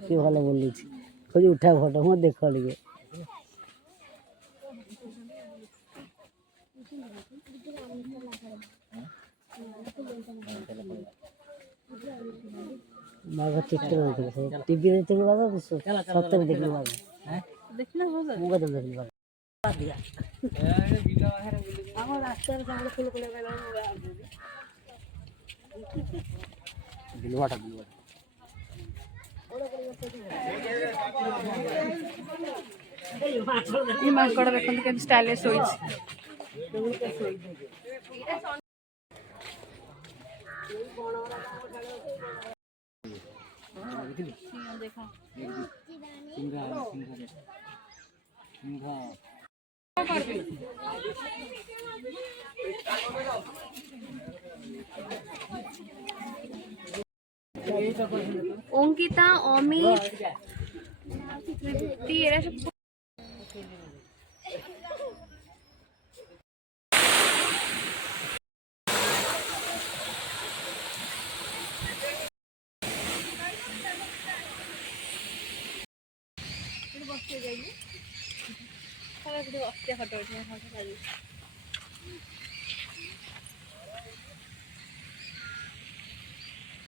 কি ভালো বলেছি খুঁজে উঠা ফটো মত দেখো লিগে मागा टिकट में टीवी में देखने लगा तो सत्तर में देखने लगा हैं देखना होगा मुगा तो देखने लगा दिया আমার রাস্তার সামনে ফুল ফুলে গেল বিলওয়াটা এই মাছটা দেখুন কেমন স্টাইলিশ হইছে देखा অঙ্কিতা অমিত তৃপ্তি এরা সব বসতে যাই সবাই ফটো উঠে